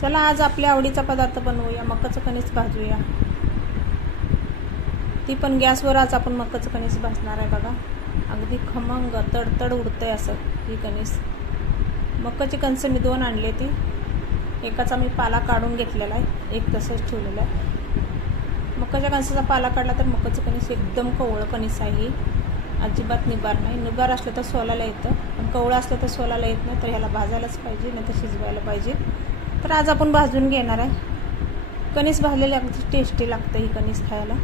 चला आज आपल्या आवडीचा पदार्थ बनवूया, मकाचं कणीस भाजूया. ती पण गॅसवर आज आपण मकाचं कणीस भाजणार आहे बघा. अगदी खमंग तडतड उडतंय असं ही कणीस. मकाची कणस मी 2 आणले. ती एकाचा मी पाला काढून घेतलेला आहे, एक तसंच ठेवलेला आहे. मकाच्या कणसाचा पाला काढला तर मकाचं कणीस एकदम कवळं कणीस आहे. अजिबात निबार नाही. निबार असलं तर सोलायला येतं, पण कवळं असलं तर सोलायला येत नाही. तर ह्याला भाजायलाच पाहिजे, नाही तर शिजवायला पाहिजे. तर आज आपण भाजून घेणार आहे. कणीस भाजलेले अगदी टेस्टी लागतं ही कणीस खायला,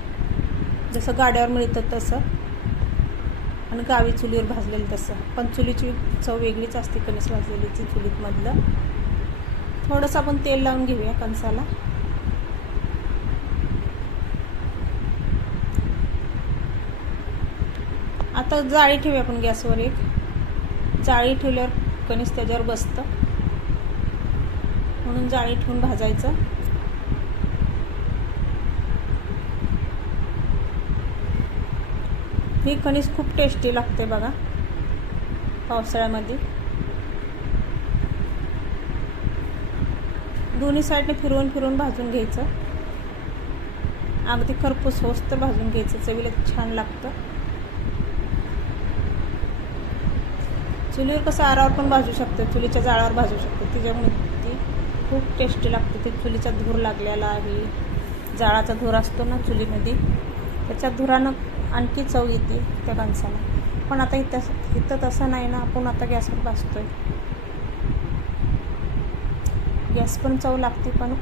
जसं गाड्यावर मिळतं तसं, आणि गावी चुलीवर भाजलेलं तसं. पण चुलीची चव वेगळीच असते कणीस भाजलेलीची चुलीतमधलं. थोडंसं आपण तेल लावून घेऊया कणसाला. आता जाळी ठेवूया आपण गॅसवर. एक जाळी ठेवल्यावर कणीस त्याच्यावर बसतं, म्हणून जाळी ठेवून भाजायचं. ही कणीस खूप टेस्टी लागते बघा पावसाळ्यामध्ये. दोन्ही साईडने फिरवून फिरवून भाजून घ्यायचं. अगदी खरपूस होस्त भाजून घ्यायचं, चवीला छान लागतं. चुलीवर कसं आरावर पण भाजू शकतो, चुलीच्या जाळावर भाजू शकतो, त्याच्यामुळे ती खूप टेस्टी लागते. ते चुलीचा धूर लागलेला आहे, जाळाचा धूर असतो ना चुलीमध्ये, त्याच्या धुरानं आणखी चव येते त्या कणसाला. पण आता इथं तसं नाही ना, आपण आता गॅसवर भाजतोय. गॅस पण चव लागते, पण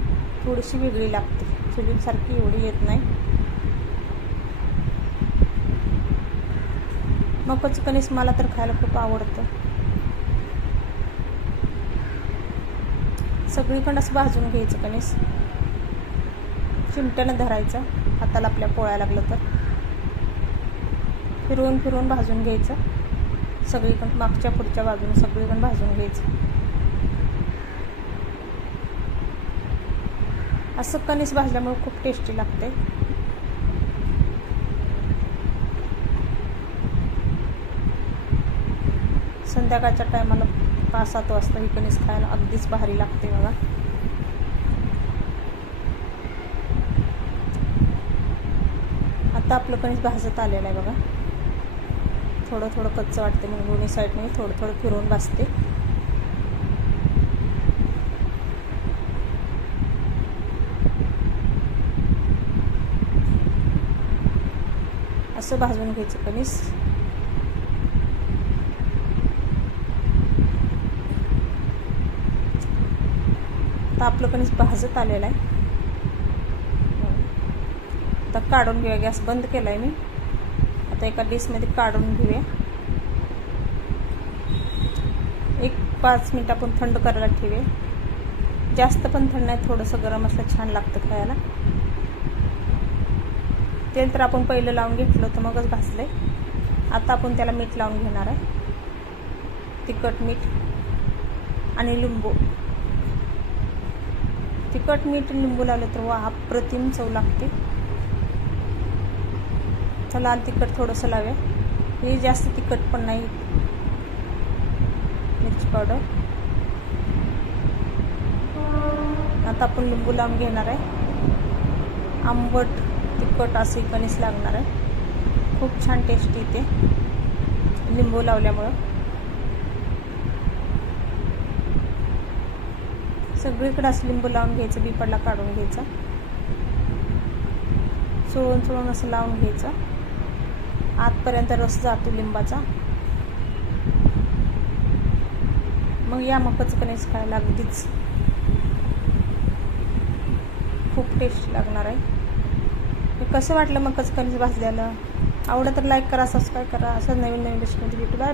थोडीशी वेगळी लागते, चुलीसारखी एवढी येत नाही. मकाचं कणीस मला तर खायला खूप आवडतं. सगळीकडं असं भाजून घ्यायचं कणीस. चिमट्यानं धरायचं, हाताला आपल्या पोळायला लागलं तर फिरवून फिरवून भाजून घ्यायचं. सगळीकडं मागच्या पुढच्या बाजूने सगळीकडं भाजून घ्यायचं. असं कणीस भाजल्यामुळे खूप टेस्टी लागते. संध्याकाळच्या टायमाला 5-7 वाजता ही कणीस खायला अगदीच भारी लागते बघा. आता आपलं कणीस भाजत आलेलं आहे बघा. थोडं थोडं कच्चं वाटते, म्हणून दोन्ही साईडने थोडं थोडं फिरवून भाजते. असं भाजून घ्यायचं कणीस. आता आपलं कणीस भाजत आलेलं आहे. आता काढून घेऊया. गॅस बंद केला आहे मी. आता एका डिशमध्ये काढून घेऊया. 1-5 मिनिट आपण थंड करायला ठेवूया. जास्त पण थंड नाही, थोडंसं गरम असलं छान लागतं खायला. तेल तर आपण पहिलं लावून घेतलं होतं, मगच भाजलंय. आता आपण त्याला मीठ लावून घेणार आहे, तिखट मीठ आणि लिंबू. तिखट मीठ लिंबू लावलं तर वा अप्रतिम चव लागते. तर लाल तिखट थोडंसं लावूया. हे जास्त तिखट पण नाही. मिरची पावडर. आता आपण लिंबू लावून घेणार आहे. आंबट तिखट असे कणीस लागणार आहे. खूप छान टेस्टी येते लिंबू लावल्यामुळं. सगळीकडे असं लिंबू लावून घ्यायचं, बिपडला काढून घ्यायचा, चोळून चोळून असं लावून घ्यायचं. आतपर्यंत रस जातो लिंबाचा. मग या मकाचं कणीस खायला अगदीच खूप टेस्टी लागणार आहे. कसं वाटलं मकाचं कणीस भाजल्याला? आवडलं तर लाईक करा, सबस्क्राईब करा. असं नवीन नवीन रेसिपीमध्ये भेटू. बाय.